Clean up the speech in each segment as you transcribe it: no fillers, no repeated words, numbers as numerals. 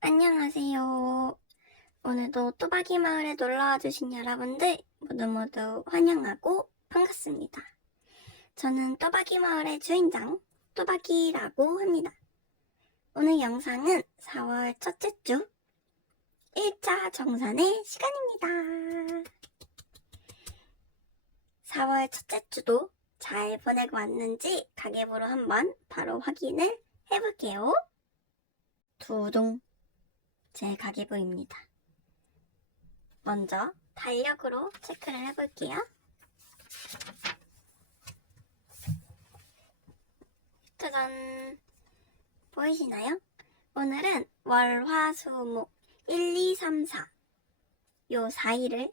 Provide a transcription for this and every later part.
안녕하세요. 오늘도 또박이 마을에 놀러와 주신 여러분들 모두 환영하고 반갑습니다. 저는 또박이 마을의 주인장 또박이라고 합니다. 오늘 영상은 4월 첫째 주 1차 정산의 시간입니다. 4월 첫째 주도 잘 보내고 왔는지 가계부로 한번 바로 확인을 해볼게요. 두둥, 제 가계부입니다. 먼저 달력으로 체크를 해볼게요. 짜잔! 보이시나요? 오늘은 월, 화, 수, 목 1, 2, 3, 4 요 4일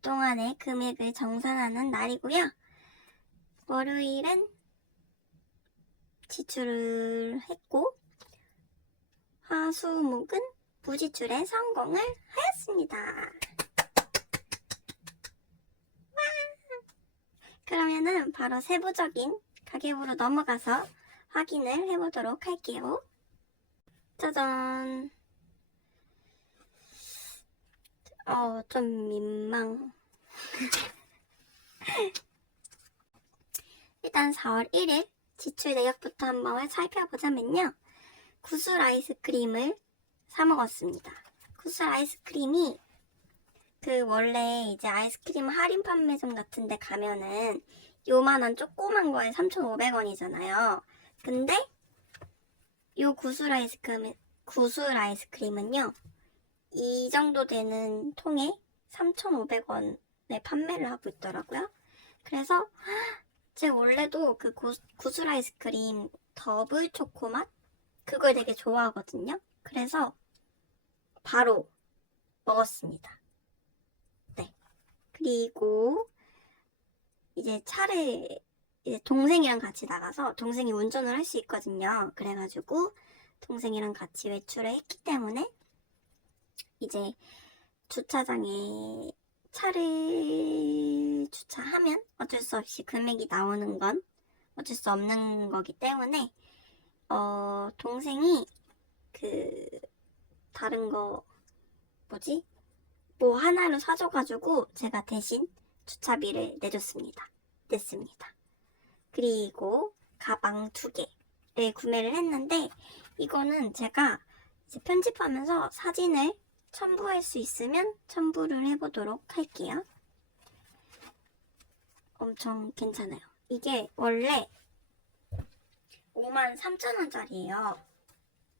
동안의 금액을 정산하는 날이고요. 월요일은 지출을 했고 화, 수, 목은 부지출에 성공을 하였습니다. 그러면은 바로 세부적인 가계부로 넘어가서 확인을 해보도록 할게요. 짜잔! 좀 민망. 일단 4월 1일 지출 내역부터 한번 살펴보자면요. 구슬 아이스크림을 사 먹었습니다. 구슬 아이스크림이 원래 이제 아이스크림 할인 판매점 같은 데 가면은 요만한 조그만 거에 3,500원이잖아요. 근데 요 구슬 아이스크림은요. 이 정도 되는 통에 3,500원에 판매를 하고 있더라고요. 그래서 제가 원래도 그 구슬 아이스크림 더블 초코 맛? 그걸 되게 좋아하거든요. 그래서 바로 먹었습니다. 네. 그리고 이제 차를 이제 동생이랑 같이 나가서 동생이 운전을 할 수 있거든요. 그래가지고 동생이랑 같이 외출을 했기 때문에 이제 주차장에 차를 주차하면 어쩔 수 없이 금액이 나오는 건 어쩔 수 없는 거기 때문에 동생이 다른 거 뭐 하나를 사줘가지고 제가 대신 주차비를 냈습니다. 그리고 가방 2개를 구매를 했는데 이거는 제가 이제 편집하면서 사진을 첨부할 수 있으면 첨부를 해보도록 할게요. 엄청 괜찮아요. 이게 원래 53,000원짜리예요.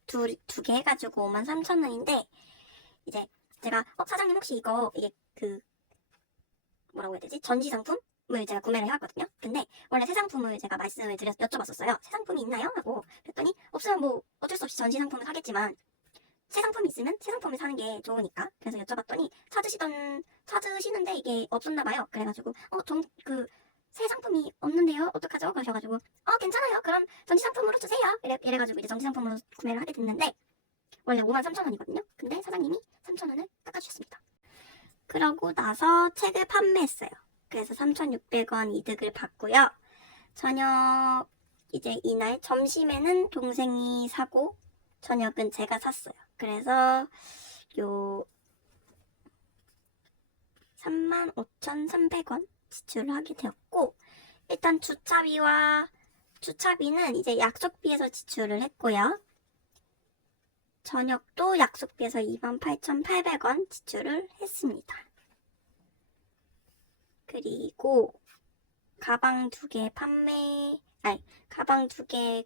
두 개 해가지고 53,000원인데 이제 제가 사장님 혹시 이게 뭐라고 해야 되지? 전시 상품을 제가 구매를 해왔거든요. 근데 원래 새 상품을 제가 말씀을 여쭤봤었어요. 새 상품이 있나요? 하고 그랬더니 없으면 뭐 어쩔 수 없이 전시 상품을 사겠지만 새 상품이 있으면 새 상품을 사는 게 좋으니까 그래서 여쭤봤더니 찾으시는데 이게 없었나 봐요. 그래가지고 새 상품이 없는데요? 어떡하죠? 그러셔가지고 괜찮아요. 그럼 전시 상품으로 주세요. 이래가지고 이제 전시 상품으로 구매를 하게 됐는데 원래 53,000원이거든요. 근데 사장님이 3,000원을 깎아주셨습니다. 그러고 나서 책을 판매했어요. 그래서 3,600원 이득을 받고요. 저녁 이제 이날 점심에는 동생이 사고 저녁은 제가 샀어요. 그래서 요 35,300원 지출을 하게 되었고 일단 주차비는 이제 약속비에서 지출을 했고요. 저녁도 약속비에서 28,800원 지출을 했습니다. 그리고 가방 2개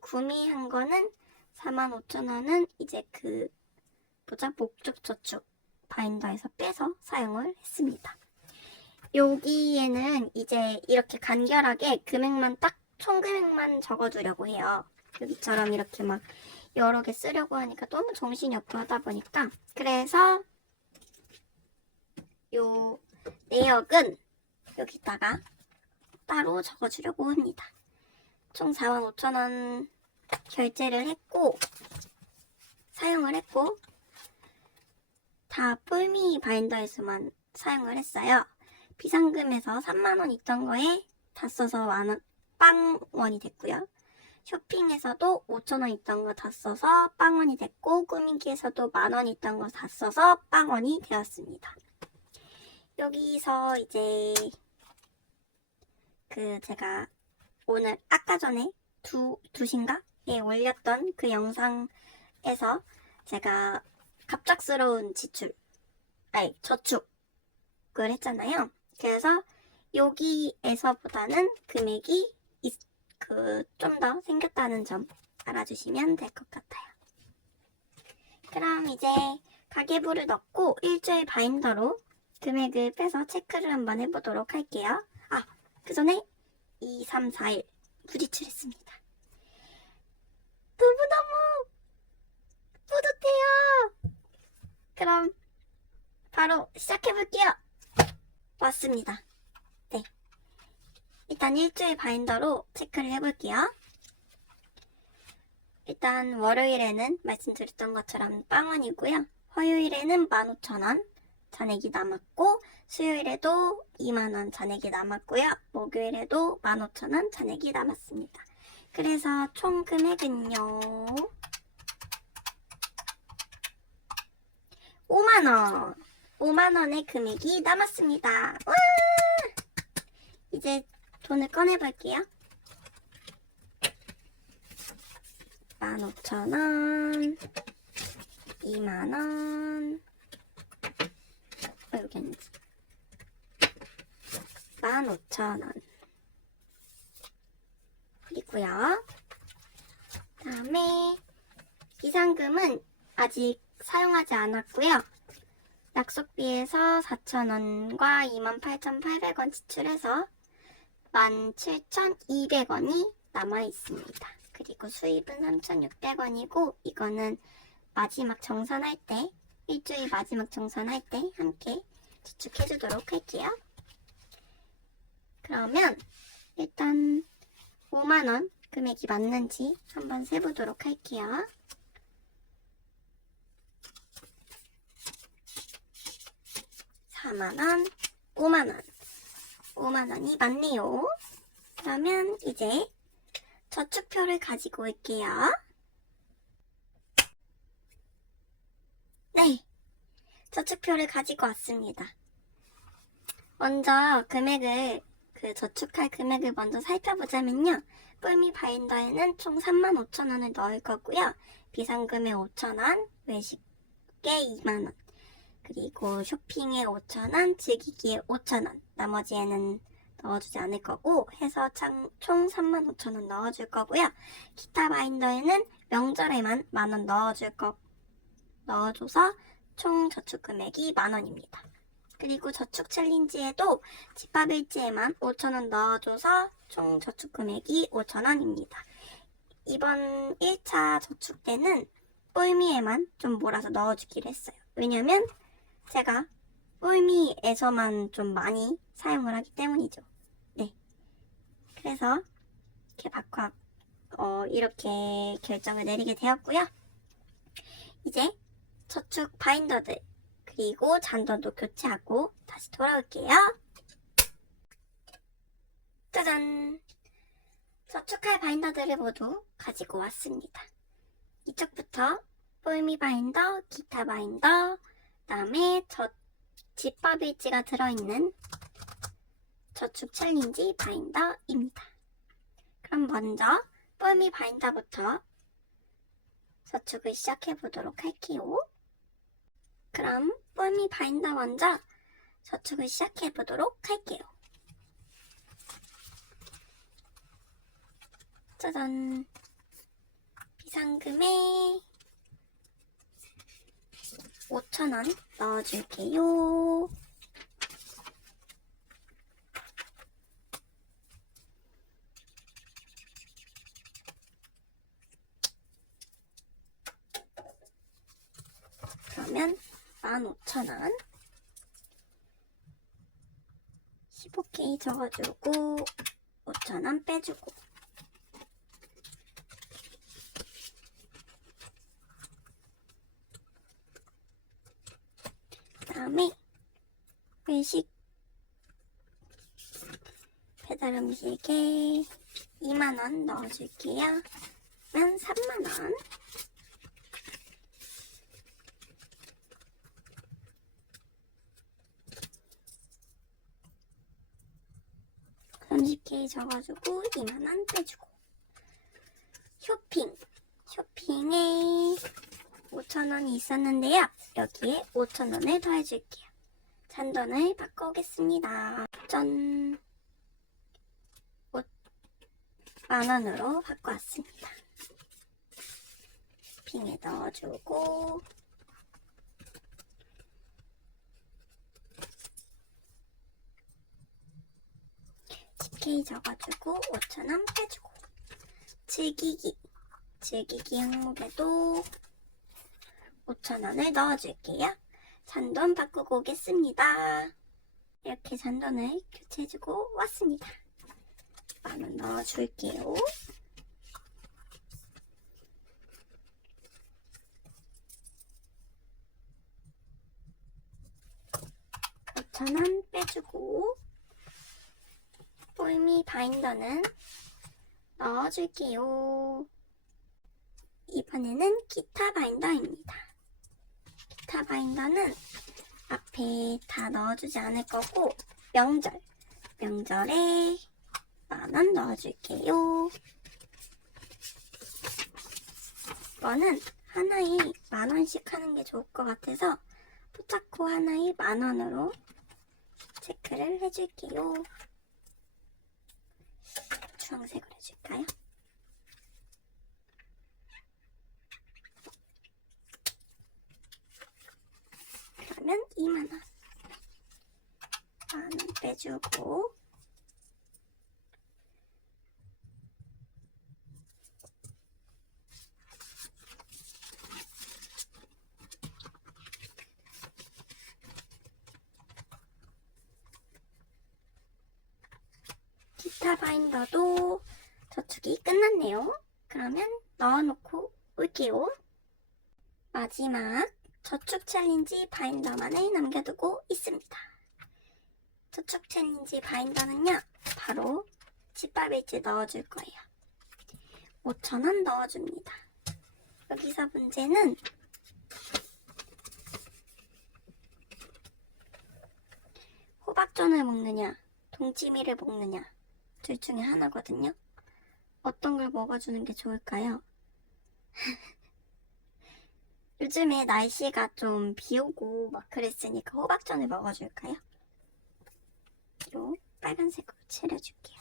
구매한 거는 45,000원은 이제 목적저축 바인더에서 빼서 사용을 했습니다. 여기에는 이제 이렇게 간결하게 총 금액만 적어두려고 해요. 여기처럼 이렇게 막 여러 개 쓰려고 하니까 너무 정신이 없고 하다 보니까 그래서 요 내역은 여기다가 따로 적어주려고 합니다. 총 45,000원 결제를 했고 사용을 했고 다 뿔미 바인더에서만 사용을 했어요. 비상금에서 3만원 있던 거에 다 써서 빵원이 됐고요. 쇼핑에서도 5,000원 있던 거 다 써서 빵원이 됐고, 꾸미기에서도 10,000원 있던 거 다 써서 빵원이 되었습니다. 여기서 이제 제가 오늘 아까 전에 2시인가에 올렸던 그 영상에서 제가 갑작스러운 저축을 했잖아요. 그래서 여기에서보다는 금액이 좀 더 생겼다는 점 알아주시면 될 것 같아요. 그럼 이제 가계부를 넣고 일주일 바인더로 금액을 빼서 체크를 한번 해보도록 할게요. 그 전에 2, 3, 4일 부지출했습니다. 너무너무 뿌듯해요. 그럼 바로 시작해볼게요. 왔습니다. 네, 일단 일주일 바인더로 체크를 해볼게요. 일단 월요일에는 말씀드렸던 것처럼 빵원이고요. 화요일에는 15,000원 잔액이 남았고, 수요일에도 20,000원 잔액이 남았고요. 목요일에도 15,000원 잔액이 남았습니다. 그래서 총 금액은요, 50,000원. 50,000원의 금액이 남았습니다. 와! 이제 돈을 꺼내볼게요. 15,000원, 20,000원, 여기 아니지. 15,000원. 그리고요. 다음에 비상금은 아직 사용하지 않았고요. 약속비에서 4,000원과 28,800원 지출해서 17,200원이 남아있습니다. 그리고 수입은 3,600원이고 이거는 마지막 정산할 때, 일주일 마지막 정산할 때 함께 지축해주도록 할게요. 그러면 일단 50,000원 금액이 맞는지 한번 세보도록 할게요. 4만원, 50,000원. 50,000원이 맞네요. 그러면 이제 저축표를 가지고 올게요. 네, 저축표를 가지고 왔습니다. 먼저 저축할 금액을 먼저 살펴보자면요. 뿔미 바인더에는 총 35,000원을 넣을 거고요. 비상금에 5,000원, 외식에 20,000원, 그리고 쇼핑에 5,000원, 즐기기에 5,000원, 나머지에는 넣어주지 않을 거고 해서 총 35,000원 넣어줄 거고요. 기타 바인더에는 명절에만 10,000원 넣어줘서 총 저축 금액이 10,000원입니다. 그리고 저축 챌린지에도 집합 일지에만 5,000원 넣어줘서 총 저축 금액이 5,000원입니다. 이번 1차 저축 때는 뿔미에만 좀 몰아서 넣어주기로 했어요. 왜냐면 제가 뿔미에서만 좀 많이 사용을 하기 때문이죠. 네. 그래서 이렇게 결정을 내리게 되었고요. 이제 저축 바인더들 그리고 잔돈도 교체하고 다시 돌아올게요. 짜잔! 저축할 바인더들을 모두 가지고 왔습니다. 이쪽부터 뿔미 바인더, 기타 바인더, 그다음에 집합 일지가 들어있는 저축 챌린지 바인더입니다. 그럼 먼저 뿔미 바인더부터 저축을 시작해 보도록 할게요. 그럼 뿔미 바인더 먼저 저축을 시작해 보도록 할게요. 짜잔! 비상금에 5,000원 넣어줄게요. 그러면 15,000원 15K 적어주고 5,000원 빼주고 그다음에 외식 배달 음식에 2만원 넣어줄게요. 그러면 3만원. (30K) 적어주고 2만원 빼주고 쇼핑에 5,000원이 있었는데요. 여기에 5,000원을 더해줄게요. 잔돈을 바꿔오겠습니다. 짠! 5만원으로 바꿔왔습니다. 쇼핑에 넣어주고 10K 적어주고 5,000원 빼주고 즐기기 항목에도 5,000원을 넣어줄게요. 잔돈 바꾸고 오겠습니다. 이렇게 잔돈을 교체해주고 왔습니다. 10,000원 넣어줄게요. (5,000원) 빼주고 폴미 바인더는 넣어줄게요. 이번에는 기타 바인더입니다. 기타 바인더는 앞에 다 넣어주지 않을 거고 명절에 10,000원 넣어줄게요. 이거는 하나에 10,000원씩 하는 게 좋을 것 같아서 포차코 하나에 10,000원으로 체크를 해줄게요. 주황색으로 해줄까요? 그러면 2만원 10,000원 빼주고 기타 바인더도 저축이 끝났네요. 그러면 넣어놓고 올게요. 마지막 저축 챌린지 바인더만을 남겨두고 있습니다. 저축 챌린지 바인더는요, 바로 집밥일지 넣어줄 거예요. 5,000원 넣어줍니다. 여기서 문제는 호박전을 먹느냐, 동치미를 먹느냐, 둘 중에 하나거든요. 어떤 걸 먹어주는 게 좋을까요? 요즘에 날씨가 좀 비오고 막 그랬으니까 호박전을 먹어줄까요? 요 빨간색으로 칠해줄게요.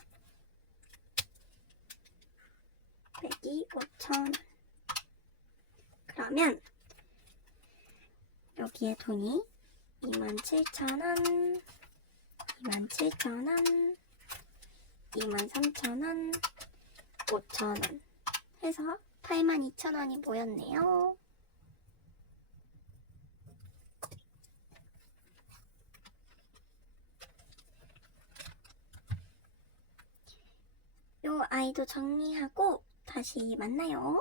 빼기 5,000원. 그러면 여기에 돈이 27,000원, 27,000원, 23,000원, 5,000원 해서 82,000원이 모였네요. 요 아이도 정리하고 다시 만나요.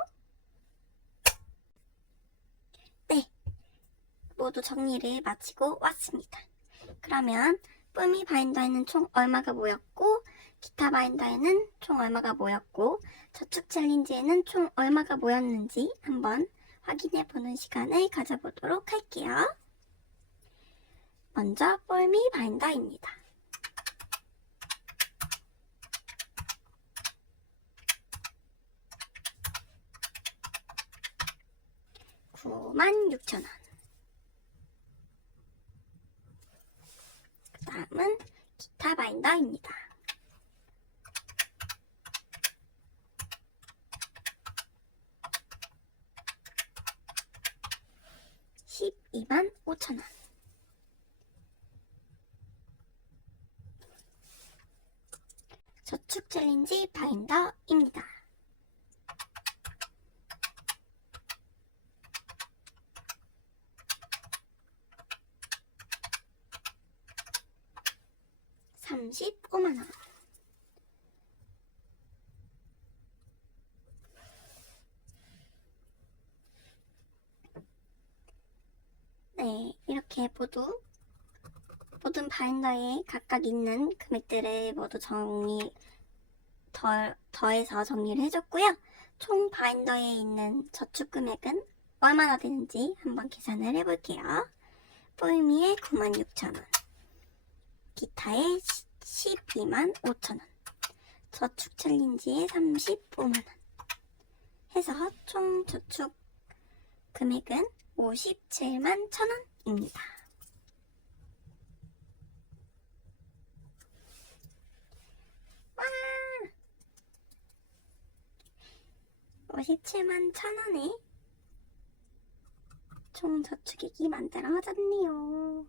네, 모두 정리를 마치고 왔습니다. 그러면 뿜이 바인더에는 총 얼마가 모였고, 기타 바인더에는 총 얼마가 모였고, 저축 챌린지에는 총 얼마가 모였는지 한번 확인해보는 시간을 가져보도록 할게요. 먼저 뿔미 바인더입니다. (96,000원) 그 다음은 기타 바인더입니다. (125,000원) 저축 챌린지 바인더입니다. (35만원) 네, 이렇게 모든 바인더에 각각 있는 금액들을 모두 더해서 정리를 해줬고요. 총 바인더에 있는 저축 금액은 얼마나 되는지 한번 계산을 해볼게요. 뽀이미의 96,000원, 기타의 12만 5천원, 저축 챌린지의 35만원 해서 총 저축 금액은 57만 1,000원입니다. 와! 57만 1,000원에 총 저축액이 만들어졌네요.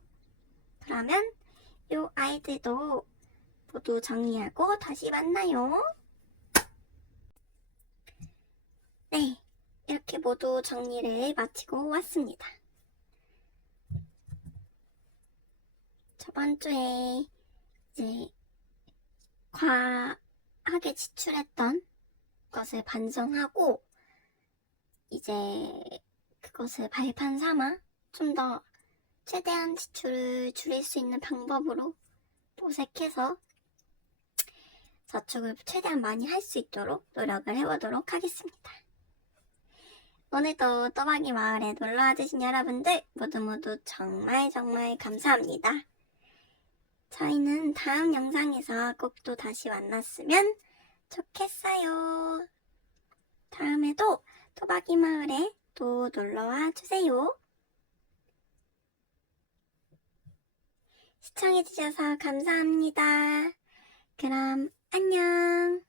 그러면 요 아이들도 모두 정리하고 다시 만나요. 네, 이렇게 모두 정리를 마치고 왔습니다. 저번 주에 이제 과하게 지출했던 것을 반성하고 이제 그것을 발판 삼아 좀 더 최대한 지출을 줄일 수 있는 방법으로 모색해서 저축을 최대한 많이 할 수 있도록 노력을 해보도록 하겠습니다. 오늘도 또박이 마을에 놀러와 주신 여러분들 모두 정말 감사합니다. 저희는 다음 영상에서 꼭 또 다시 만났으면 좋겠어요. 다음에도 또박이 마을에 또 놀러와 주세요. 시청해주셔서 감사합니다. 그럼 안녕.